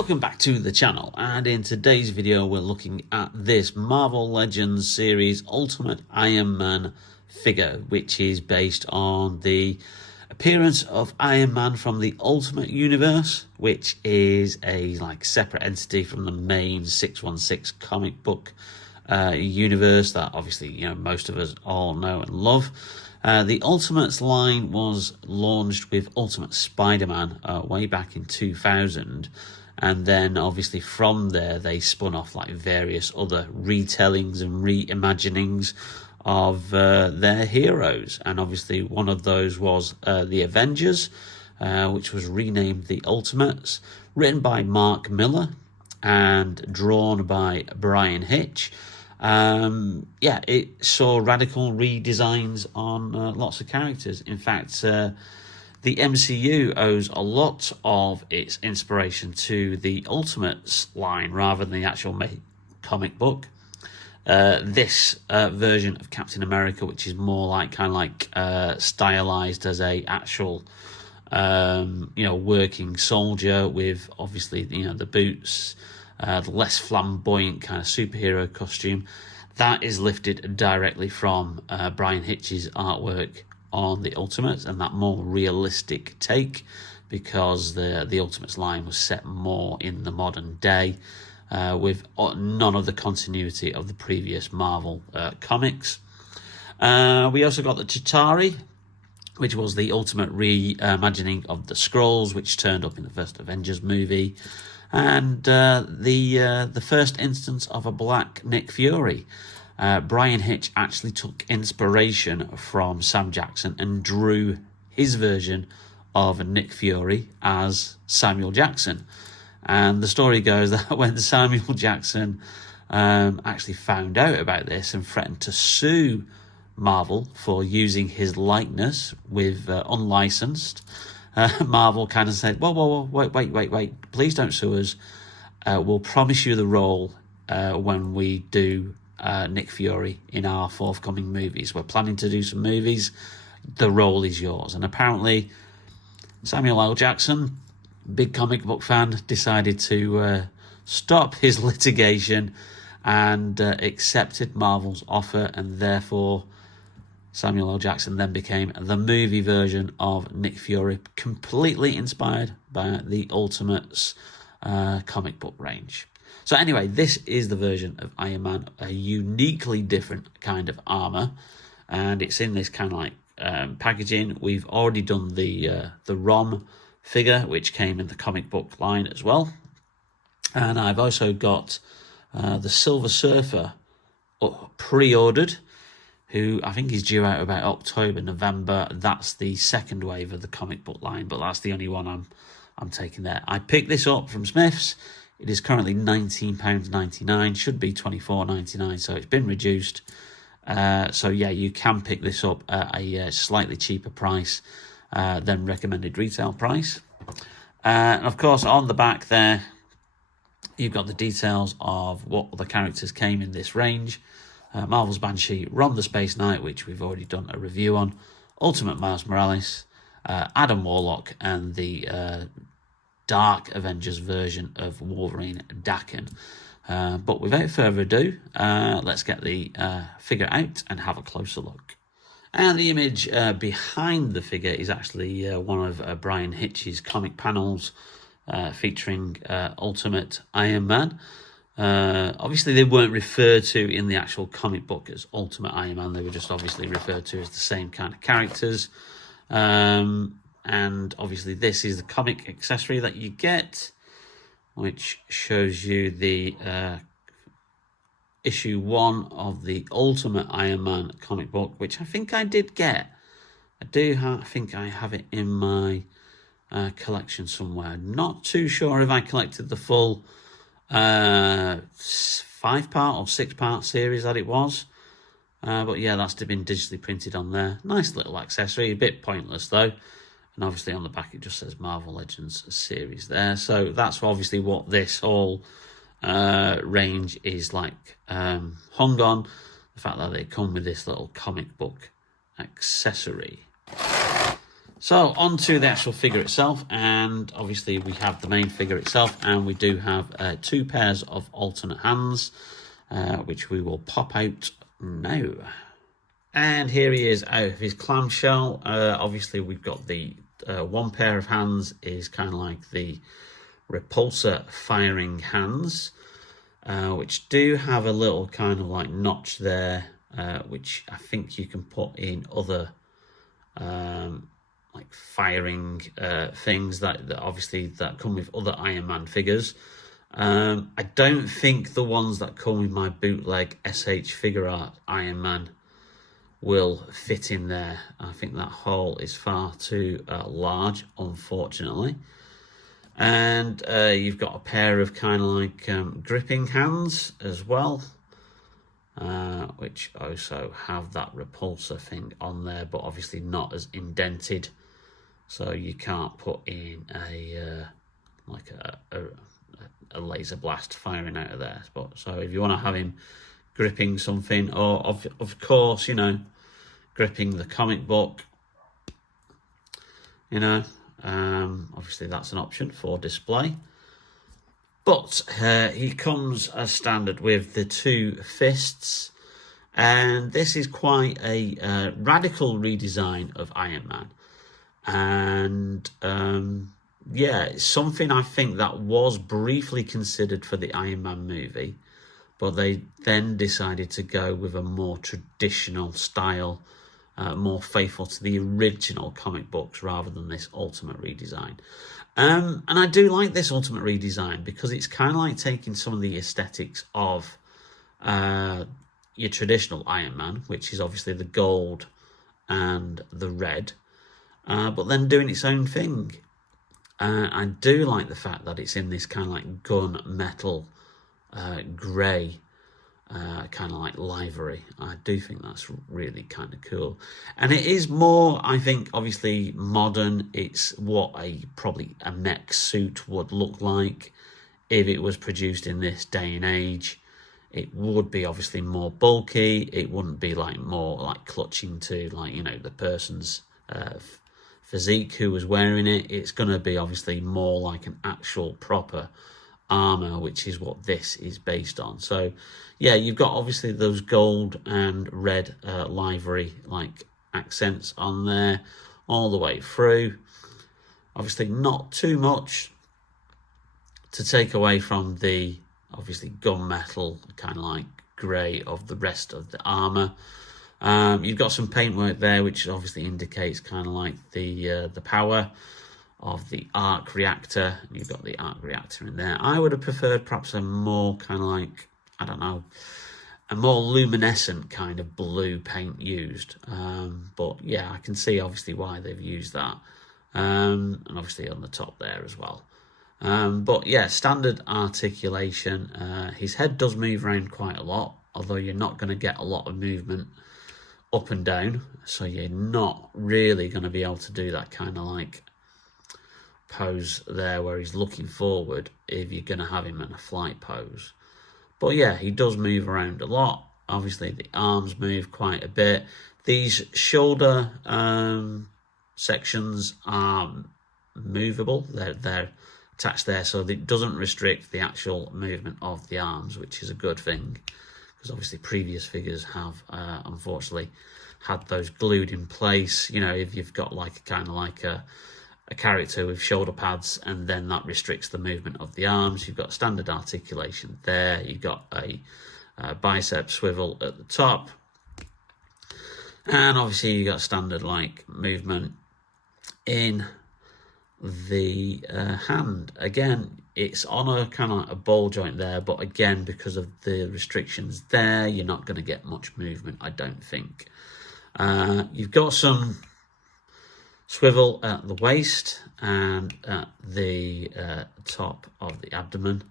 Welcome back to the channel, and in today's video we're looking at this Marvel Legends series Ultimate Iron Man figure, which is based on the appearance of Iron Man from the Ultimate Universe, which is a separate entity from the main 616 comic book universe that obviously most of us all know and love. The Ultimates line was launched with Ultimate Spider-Man way back in 2000, and then obviously from there they spun off various other retellings and reimaginings of their heroes, and obviously one of those was the Avengers, which was renamed the Ultimates, written by Mark Miller and drawn by Brian Hitch. It saw radical redesigns on lots of characters. In fact, the MCU owes a lot of its inspiration to the Ultimates line rather than the actual comic book. This version of Captain America, which is more stylized as a actual working soldier with obviously the boots, the less flamboyant kind of superhero costume, that is lifted directly from Brian Hitch's artwork on the Ultimates, and that more realistic take, because the Ultimates line was set more in the modern day, with none of the continuity of the previous Marvel comics. We also got the Chitauri, which was the ultimate reimagining of the Skrulls, which turned up in the first Avengers movie, and the first instance of a black Nick Fury. Brian Hitch actually took inspiration from Sam Jackson and drew his version of Nick Fury as Samuel Jackson. And the story goes that when Samuel Jackson actually found out about this and threatened to sue Marvel for using his likeness with unlicensed, Marvel kind of said, whoa, wait, please don't sue us. We'll promise you the role when we do Nick Fury in our forthcoming movies. We're planning to do some movies. The role is yours. And apparently Samuel L. Jackson, big comic book fan, decided to stop his litigation and accepted Marvel's offer, and therefore Samuel L. Jackson then became the movie version of Nick Fury, completely inspired by the Ultimates comic book range. So anyway, this is the version of Iron Man, a uniquely different kind of armor, and it's in this kind of packaging. We've already done the ROM figure, which came in the comic book line as well, and I've also got the Silver Surfer pre-ordered, who I think is due out about October, November. That's the second wave of the comic book line, but that's the only one I'm taking there. I picked this up from Smith's. It is currently £19.99, should be £24.99, so it's been reduced. So yeah, you can pick this up at a slightly cheaper price than recommended retail price. And of course, on the back there, you've got the details of what the characters came in this range. Marvel's Banshee, Ron the Space Knight, which we've already done a review on, Ultimate Miles Morales, Adam Warlock, and the Dark Avengers version of Wolverine Daken. But without further ado, let's get the figure out and have a closer look. And the image behind the figure is actually one of Brian Hitch's comic panels featuring Ultimate Iron Man. Obviously they weren't referred to in the actual comic book as Ultimate Iron Man, they were just obviously referred to as the same kind of characters. And obviously this is the comic accessory that you get, which shows you the issue 1 of the Ultimate Iron Man comic book, which I think I did get. I think I have it in my collection somewhere. Not too sure if I collected the full 5-part or 6-part series that it was. But yeah, that's been digitally printed on there. Nice little accessory, a bit pointless though. And obviously on the back it just says Marvel Legends series there. So that's obviously what this whole range is hung on. The fact that they come with this little comic book accessory. So on to the actual figure itself, and obviously we have the main figure itself, and we do have 2 pairs of alternate hands, which we will pop out now. And here he is out of his clamshell. Obviously we've got the 1 pair of hands is kind of like the repulsor firing hands, which do have a little kind of like notch there, which I think you can put in other like firing things that obviously that come with other Iron Man figures. I don't think the ones that come with my bootleg SH figure art Iron Man will fit in there. I think that hole is far too large, unfortunately. And you've got a pair of kind of like gripping hands as well, which also have that repulsor thing on there, but obviously not as indented, so you can't put in a like a laser blast firing out of there. But so if you want to have him gripping something, or of course, you know, gripping the comic book, you know, obviously that's an option for display. But he comes as standard with the 2 fists, and this is quite a radical redesign of Iron Man. And yeah, it's something I think that was briefly considered for the Iron Man movie, but they then decided to go with a more traditional style, more faithful to the original comic books rather than this ultimate redesign. And I do like this ultimate redesign because it's kind of like taking some of the aesthetics of your traditional Iron Man, which is obviously the gold and the red, but then doing its own thing. I do like the fact that it's in this kind of like gun metal grey kind of like livery. I do think that's really kind of cool, and it is more, I think, obviously modern. It's what probably a mech suit would look like if it was produced in this day and age. It would be obviously more bulky. It wouldn't be like more like clutching to, like, you know, the person's physique who was wearing it. It's going to be obviously more like an actual proper armor, which is what this is based on. So yeah, you've got obviously those gold and red livery like accents on there all the way through. Obviously not too much to take away from the obviously gunmetal kind of like grey of the rest of the armor. You've got some paintwork there, which obviously indicates kind of like the power of the arc reactor. You've got the arc reactor in there. I would have preferred perhaps a more kind of like, I don't know, a more luminescent kind of blue paint used. But yeah, I can see obviously why they've used that. And obviously on the top there as well. But yeah, standard articulation. His head does move around quite a lot, although you're not going to get a lot of movement up and down. So you're not really going to be able to do that kind of like pose there where he's looking forward if you're going to have him in a flight pose. But yeah, he does move around a lot. Obviously the arms move quite a bit. These shoulder sections are movable. They're attached there, so it doesn't restrict the actual movement of the arms, which is a good thing, because obviously previous figures have unfortunately had those glued in place. You know, if you've got like a kind of like a character with shoulder pads, and then that restricts the movement of the arms. You've got standard articulation there. You've got a bicep swivel at the top, and obviously you got standard like movement in the hand. Again, it's on a kind of like a ball joint there, but again, because of the restrictions there, you're not going to get much movement, I don't think. You've got some swivel at the waist and at the top of the abdomen,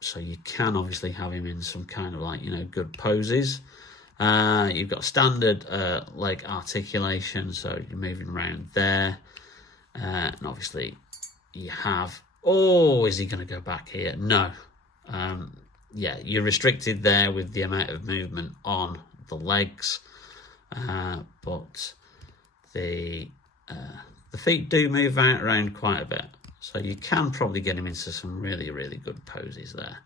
so you can obviously have him in some kind of like, you know, good poses. You've got standard leg articulation, so you're moving around there, and obviously you have, oh, is he going to go back here? No. Yeah, you're restricted there with the amount of movement on the legs, but the feet do move out around quite a bit, so you can probably get him into some really, really good poses there.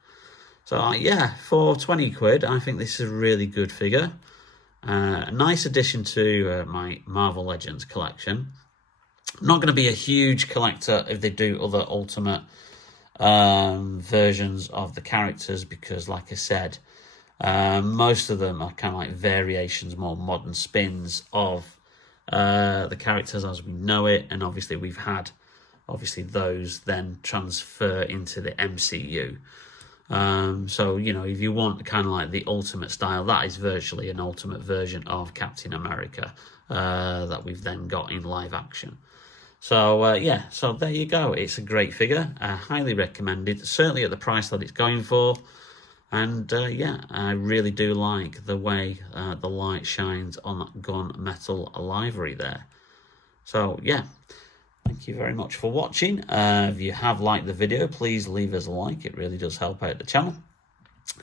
So yeah, for 20 quid, I think this is a really good figure. A nice addition to my Marvel Legends collection. I'm not going to be a huge collector if they do other Ultimate versions of the characters, because like I said, most of them are kind of like variations, more modern spins of the characters as we know it, and obviously we've had those then transfer into the MCU. So, you know, if you want kind of like the Ultimate style, that is virtually an Ultimate version of Captain America that we've then got in live action. So, yeah, so there you go. It's a great figure. Highly recommended, certainly at the price that it's going for. And, yeah, I really do like the way the light shines on that gunmetal livery there. So, yeah. Thank you very much for watching. If you have liked the video, please leave us a like. It really does help out the channel.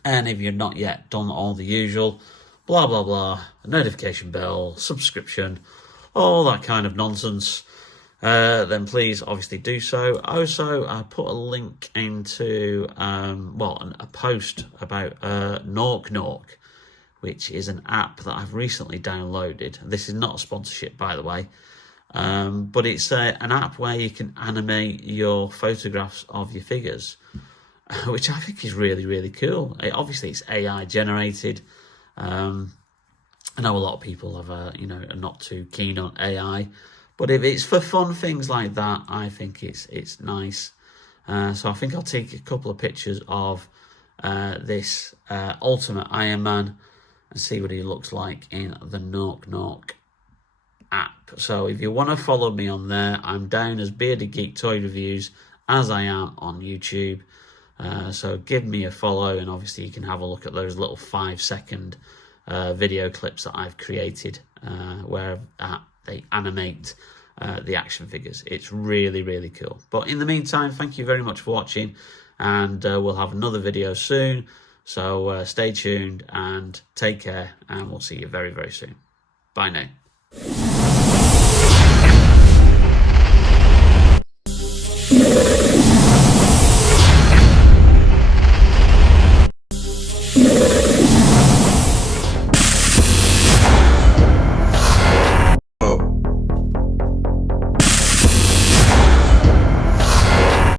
And if you've not yet done all the usual, blah, blah, blah, notification bell, subscription, all that kind of nonsense, then please obviously do so. Also, I put a link into, a post about Nork Nork, which is an app that I've recently downloaded. This is not a sponsorship, by the way. But it's an app where you can animate your photographs of your figures, which I think is really, really cool. Obviously, it's AI generated. I know a lot of people have, are not too keen on AI, but if it's for fun things like that, I think it's nice. So I think I'll take a couple of pictures of this Ultimate Iron Man and see what he looks like in the Nork Nork app. So if you want to follow me on there, I'm down as Bearded Geek Toy Reviews, as I am on YouTube. So give me a follow, and obviously you can have a look at those little 5-second video clips that I've created where they animate the action figures. It's really, really cool. But in the meantime, thank you very much for watching, and we'll have another video soon. So stay tuned and take care, and we'll see you very, very soon. Bye now.